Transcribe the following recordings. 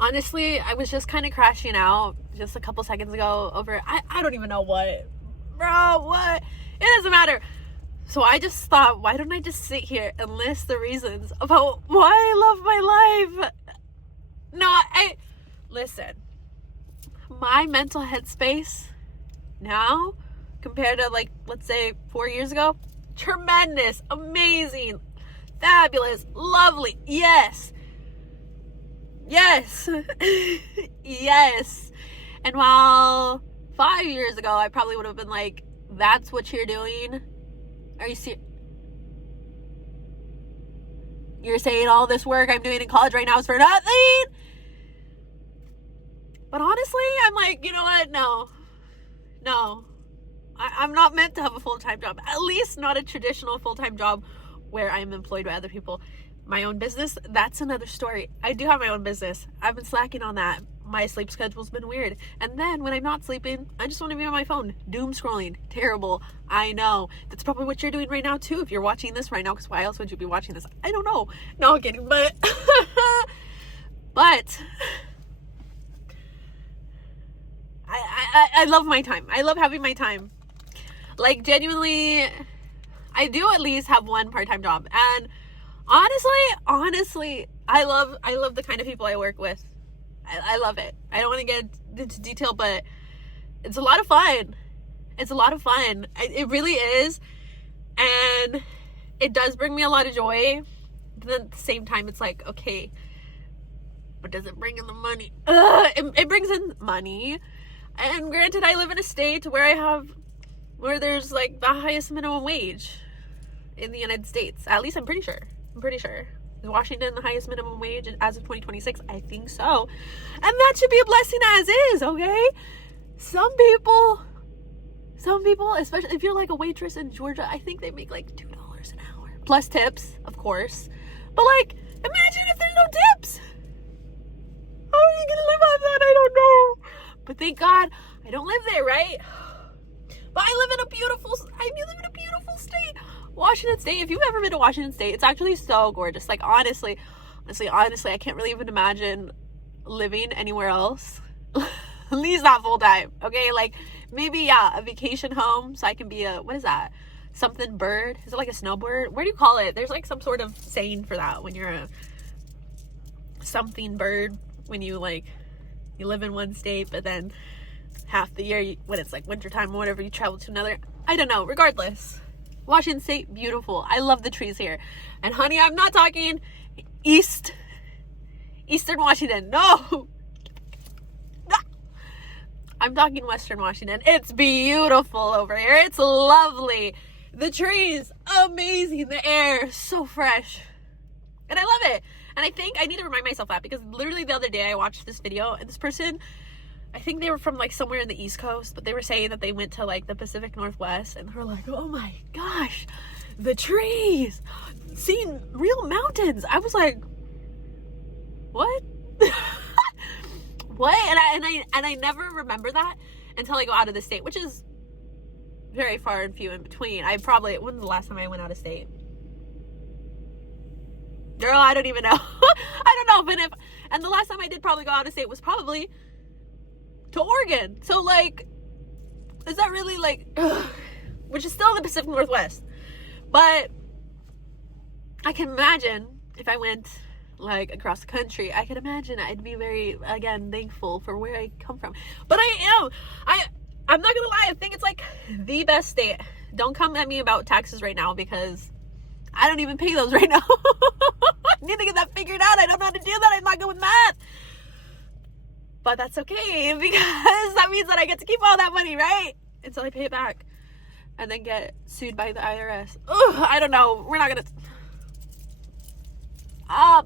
Honestly, I was just kind of crashing out just a couple seconds ago over, I don't even know what. Bro, what? It doesn't matter. So I just thought, why don't I just sit here and list the reasons about why I love my life? No, listen. My mental headspace now, compared to like, let's say 4 years ago, tremendous, amazing, fabulous, lovely, yes. Yes. Yes. And while 5 years ago, I probably would have been like, that's what you're doing? Are you serious? You're saying all this work I'm doing in college right now is for nothing? But honestly, I'm like, you know what? No. I'm not meant to have a full-time job. At least not a traditional full-time job where I'm employed by other people. My own business, that's another story. I do have my own business. I've been slacking on that. My sleep schedule's been weird. And then when I'm not sleeping, I just want to be on my phone. Doom scrolling. Terrible. I know. That's probably what you're doing right now too if you're watching this right now, because why else would you be watching this? I don't know. No, I'm kidding. But I love my time. I love having my time. Like, genuinely, I do at least have one part-time job. And honestly, I love the kind of people I work with. I love it. I don't want to get into detail, but it's a lot of fun. It's a lot of fun. It really is. And it does bring me a lot of joy. But then at the same time, it's like, okay, but does it bring in the money? It brings in money. And granted, I live in a state where there's like the highest minimum wage in the United States. At least I'm pretty sure. Is Washington the highest minimum wage as of 2026? I think so. And that should be a blessing as is, okay? Some people, especially if you're like a waitress in Georgia, I think they make like $2 an hour. Plus tips, of course. But like, imagine if there's no tips. How are you gonna live on that? I don't know. But thank God I don't live there, right? But I live in a beautiful state. Washington State. If you've ever been to Washington State, it's actually so gorgeous. Like, honestly, I can't really even imagine living anywhere else. At least not full time. Okay, like maybe a vacation home, so I can be what is that? Something bird? Is it like a snowbird? Where do you call it? There's like some sort of saying for that when you're a something bird, when you live in one state, but then half the year, when it's like wintertime or whatever, you travel to another. I don't know. Regardless, Washington State, beautiful. I love the trees here. And honey, I'm not talking Eastern Washington. No. I'm talking Western Washington. It's beautiful over here. It's lovely. The trees, amazing. The air, so fresh. And I love it. And I think I need to remind myself that, because literally the other day I watched this video, and this person, I think they were from like somewhere in the East Coast, but they were saying that they went to like the Pacific Northwest, and they were like, oh my gosh, the trees, seeing real mountains. I was like, what? What? And I never remember that until I go out of the state, which is very far and few in between. When was the last time I went out of state? Girl, I don't even know. I don't know. And the last time I did probably go out of state was probably to Oregon. So like, is that really like, which is still in the Pacific Northwest. But I can imagine if I went like across the country, I can imagine I'd be very, again, thankful for where I come from. But I'm not gonna lie, I think it's like the best state. Don't come at me about taxes right now, because I don't even pay those right now. I need to get that figured out. I don't know how to do that. I'm not good with math. But that's okay, because that means that I get to keep all that money, right? Until I pay it back. And then get sued by the IRS. Ugh, I don't know. We're not gonna...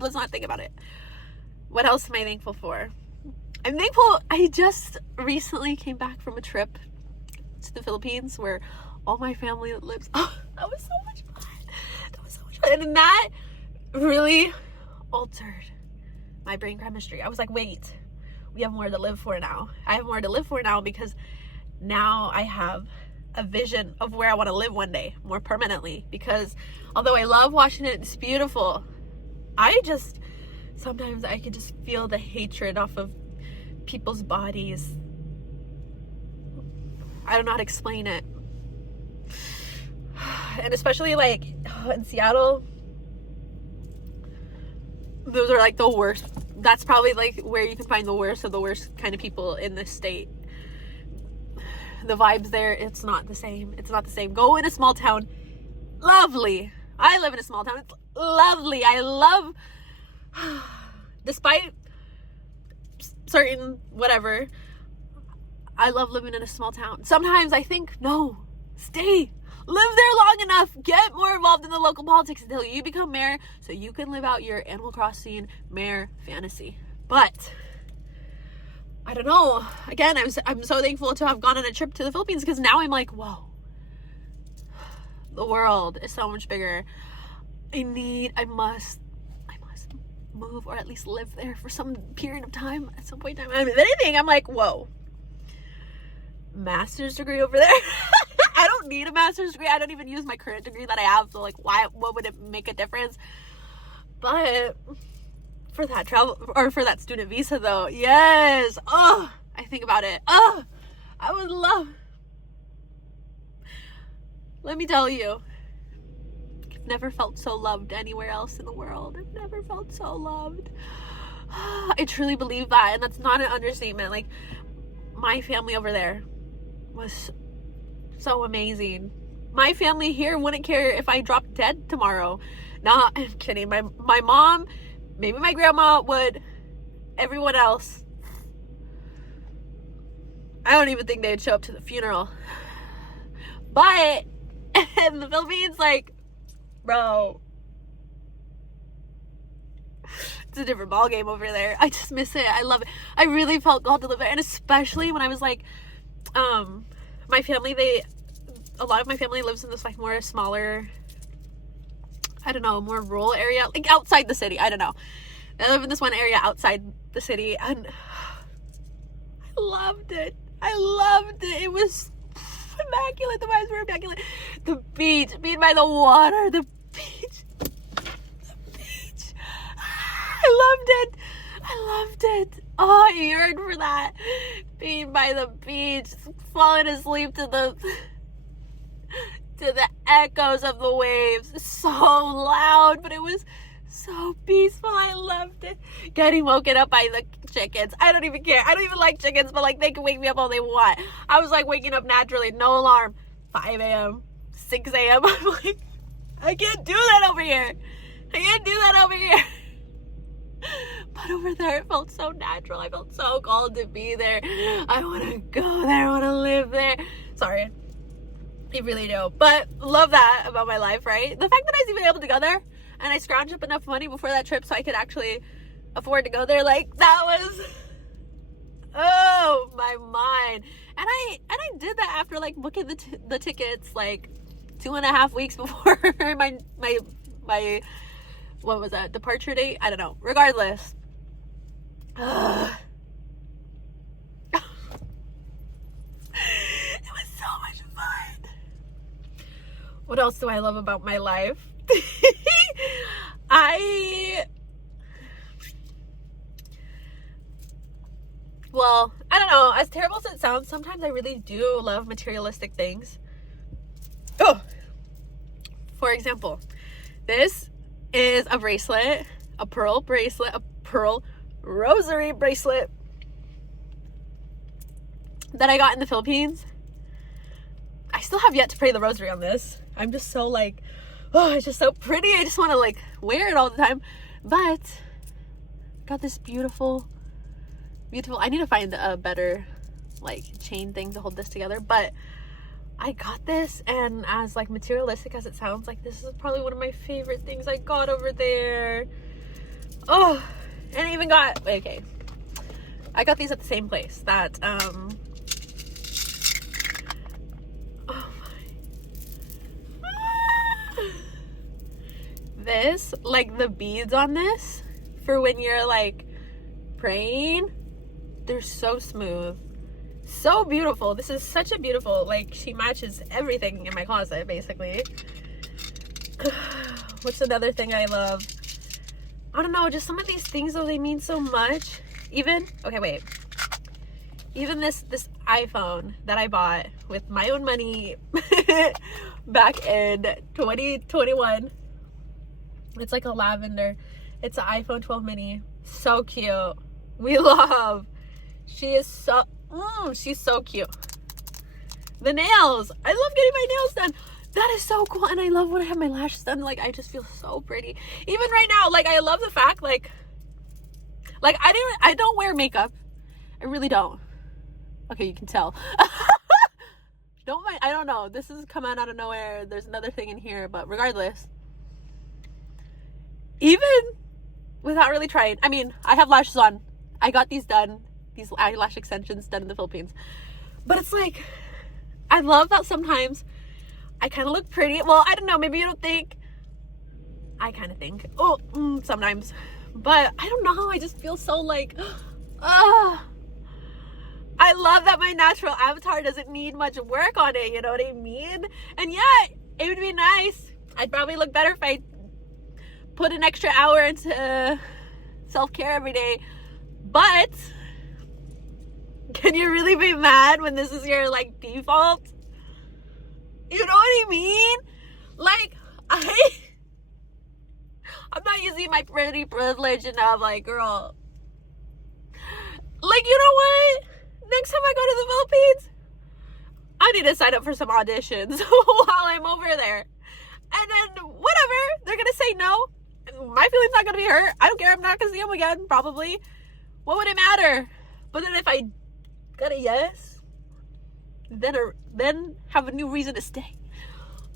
let's not think about it. What else am I thankful for? I'm thankful I just recently came back from a trip to the Philippines where all my family lives. Oh, that was so much fun. And that really altered my brain chemistry. I was like, wait, we have more to live for now. I have more to live for now, because now I have a vision of where I want to live one day, more permanently. Because although I love Washington, it's beautiful, I just sometimes I can just feel the hatred off of people's bodies. I don't know how to explain it. And especially like in Seattle, those are like the worst. That's probably like where you can find the worst of the worst kind of people in this state. The vibes there, it's not the same. It's not the same. Go in a small town. Lovely. I live in a small town. It's lovely. I love, despite certain whatever, I love living in a small town. Sometimes I think, no, stay. Live there long enough. Get more involved in the local politics until you become mayor so you can live out your Animal Crossing mayor fantasy. But I don't know. Again, I'm so thankful to have gone on a trip to the Philippines, because now I'm like, whoa, the world is so much bigger. I must move, or at least live there for some period of time at some point in time. I mean, if anything, I'm like, whoa, master's degree over there. I don't need a master's degree. I don't even use my current degree that I have, so like, what would it make a difference? But for that travel, or for that student visa though, yes. Oh, I think about it. Oh, I would love, let me tell you, I've never felt so loved anywhere else in the world. I've never felt so loved. I truly believe that, and that's not an understatement. Like, my family over there was so amazing. My family here wouldn't care if I dropped dead tomorrow. Nah, I'm kidding. My mom, maybe my grandma would. Everyone else, I don't even think they'd show up to the funeral. But in the Philippines, like, bro, it's a different ball game over there. I just miss it. I love it. I really felt called to live there, and especially when I was like, my family, a lot of my family lives in this like more smaller, I don't know, more rural area, like outside the city. I don't know. I live in this one area outside the city, and I loved it. It was immaculate. The vibes were immaculate. The beach, being by the water, the beach. I loved it. Oh, I yearned for that. Being by the beach, falling asleep to the echoes of the waves. So loud, but it was so peaceful. I loved it. Getting woken up by the chickens. I don't even care. I don't even like chickens, but like, they can wake me up all they want. I was like waking up naturally, no alarm. 5 a.m., 6 a.m. I'm like, I can't do that over here. But over there, it felt so natural. I felt so called to be there. I want to go there. I want to live there. Sorry. I really do. But love that about my life, right? The fact that I was even able to go there, and I scrounged up enough money before that trip so I could actually afford to go there. Like, that was, oh, my mind. And I did that after like booking the tickets like 2.5 weeks before my what was that, departure date? I don't know. Regardless. It was so much fun. What else do I love about my life? Well, I don't know. As terrible as it sounds, sometimes I really do love materialistic things. Oh, for example, this is a bracelet, a pearl bracelet, a pearl rosary bracelet that I got in the Philippines. I still have yet to pray the rosary on this. I'm just so like, oh, it's just so pretty. I just want to like wear it all the time. But I got this beautiful, I need to find a better like chain thing to hold this together. But I got this, and as like materialistic as it sounds, like this is probably one of my favorite things I got over there. Oh, and I even got, okay, I got these at the same place that oh my, this, like the beads on this for when you're like praying, they're so smooth. So beautiful. This is such a beautiful, like, she matches everything in my closet, basically. What's another thing I love? I don't know, just some of these things though, they mean so much. Even, okay, wait. Even this iPhone that I bought with my own money back in 2021. It's like a lavender. It's an iPhone 12 mini. So cute. We love. She's so cute. The nails. I love getting my nails done. That is so cool. And I love when I have my lashes done. Like, I just feel so pretty. Even right now, like, I love the fact, like I don't wear makeup. I really don't. Okay, you can tell. Don't mind. I don't know. This is coming out of nowhere. There's another thing in here. But regardless, even without really trying, I mean, I have lashes on. I got these done. These eyelash extensions done in the Philippines. But it's like, I love that sometimes I kind of look pretty. Well, I don't know. Maybe you don't think. I kind of think. Oh, sometimes. But I don't know. I just feel so like, I love that my natural avatar doesn't need much work on it. You know what I mean? And yeah, it would be nice. I'd probably look better if I put an extra hour into self-care every day. But can you really be mad when this is your like default? You know what I mean? Like, I'm not using my pretty privilege enough. Like, girl, like, you know what? Next time I go to the Philippines, I need to sign up for some auditions while I'm over there. And then whatever, they're gonna say no. My feelings not gonna be hurt. I don't care. I'm not gonna see them again, probably. What would it matter? But then if I got a yes, then have a new reason to stay.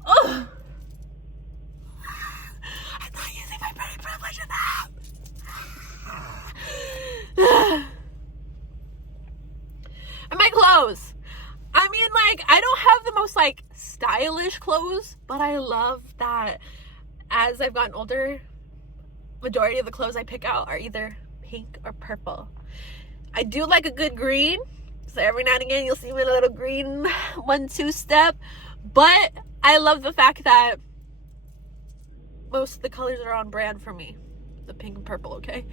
Oh, I'm not using my pretty privilege enough. And my clothes. I mean, like, I don't have the most, like, stylish clothes, but I love that as I've gotten older, majority of the clothes I pick out are either pink or purple. I do like a good green, so every now and again you'll see me in a little green 1-2 step, but I love the fact that most of the colors are on brand for me. The pink and purple, okay?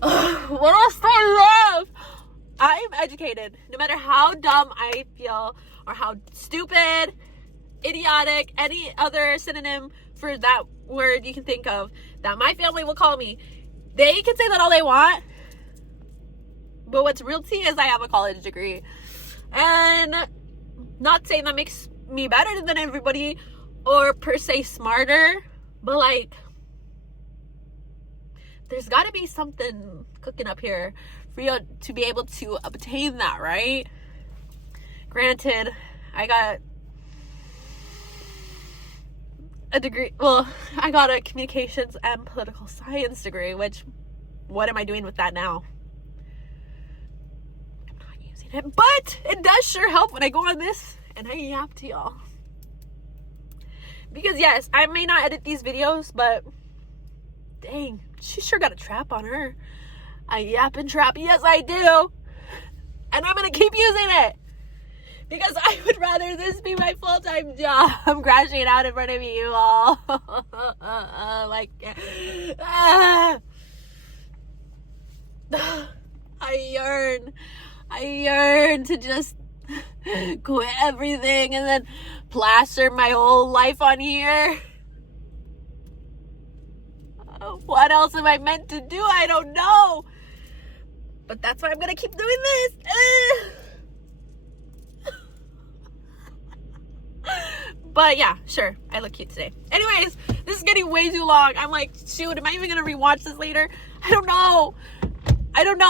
What else do I love? I'm educated. No matter how dumb I feel or how stupid, idiotic, any other synonym for that word you can think of that my family will call me, they can say that all they want. But what's real tea is I have a college degree. And not saying that makes me better than everybody or per se smarter, but like, there's got to be something cooking up here for you to be able to obtain that, right? Granted, I got a degree, well, I got a communications and political science degree, which, what am I doing with that now? I'm not using it, but it does sure help when I go on this and I yap to y'all. Because yes, I may not edit these videos, but dang, she sure got a trap on her. I yap and trap. Yes, I do. And I'm going to keep using it. Because I would rather this be my full-time job. I'm crashing out in front of you all. Like, I yearn to just quit everything and then plaster my whole life on here. What else am I meant to do? I don't know. But that's why I'm going to keep doing this. But yeah, sure. I look cute today. Anyways, this is getting way too long. I'm like, shoot, am I even going to rewatch this later? I don't know,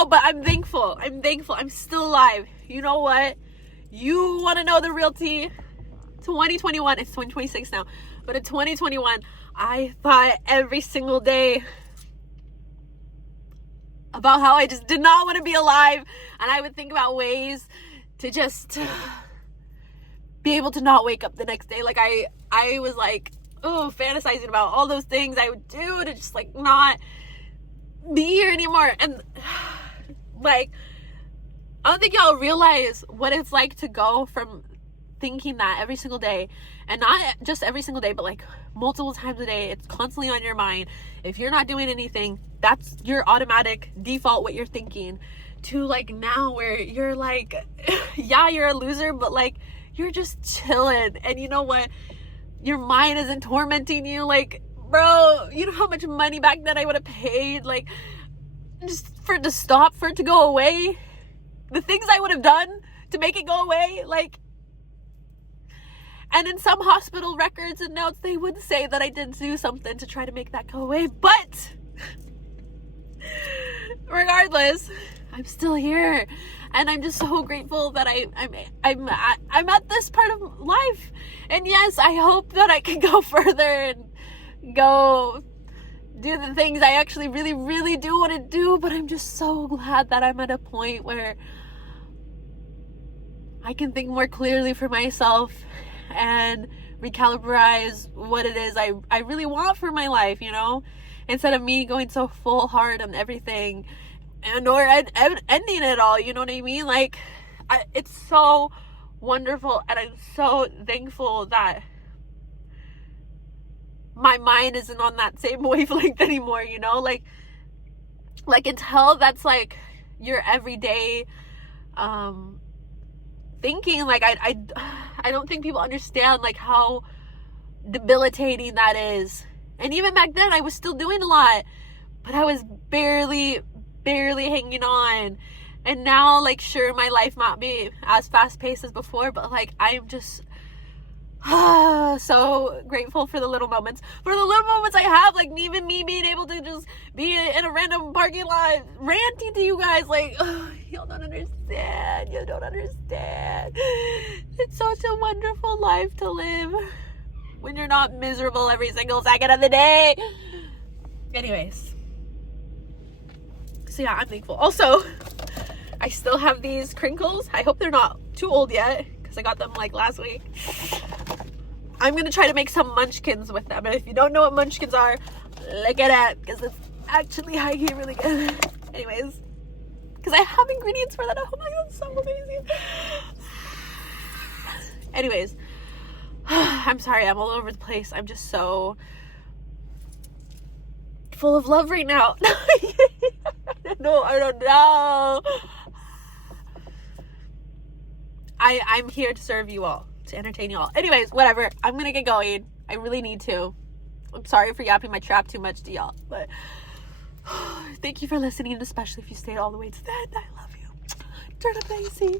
but I'm thankful. I'm still alive. You know what? You want to know the real tea? 2021. It's 2026 now. But in 2021, I thought every single day about how I just did not want to be alive. And I would think about ways to just be able to not wake up the next day. Like I was like, fantasizing about all those things I would do to just like not be here anymore. And like, I don't think y'all realize what it's like to go from thinking that every single day, and not just every single day, but like multiple times a day, it's constantly on your mind. If you're not doing anything, that's your automatic default, what you're thinking, to like now where you're like, yeah, you're a loser, but like you're just chilling. And you know what? Your mind isn't tormenting you. Like, bro, you know how much money back then I would have paid, like, just for it to stop, for it to go away? The things I would have done to make it go away, like. And in some hospital records and notes, they would say that I did do something to try to make that go away. But regardless, I'm still here, and I'm just so grateful that I'm at this part of life. And yes, I hope that I can go further and go do the things I actually really, really do want to do. But I'm just so glad that I'm at a point where I can think more clearly for myself and recalibrate what it is I really want for my life, you know, instead of me going so full hard on everything and or ending it all, you know what I mean? Like, it's so wonderful, and I'm so thankful that my mind isn't on that same wavelength anymore, you know, like until that's like your everyday thinking. Like, I don't think people understand like how debilitating that is. And even back then I was still doing a lot, but I was barely hanging on. And now, like, sure, my life might be as fast paced as before, but like I'm just so grateful for the little moments I have, like even me being able to just be in a random parking lot ranting to you guys, like, y'all don't understand. It's such a wonderful life to live when you're not miserable every single second of the day. Anyways, so yeah, I'm thankful. Also, I still have these crinkles. I hope they're not too old yet, because I got them like last week. I'm gonna try to make some munchkins with them, and if you don't know what munchkins are, look it up, because it's actually high-key really good. Anyways, because I have ingredients for that. Oh my god, it's so amazing. Anyways, I'm sorry, I'm all over the place. I'm just so full of love right now. No, I don't know. I'm here to serve you all, to entertain you all. Anyways, whatever. I'm gonna get going. I really need to. I'm sorry for yapping my trap too much to y'all, but thank you for listening, especially if you stayed all the way to the end. I love you. Turn up the AC.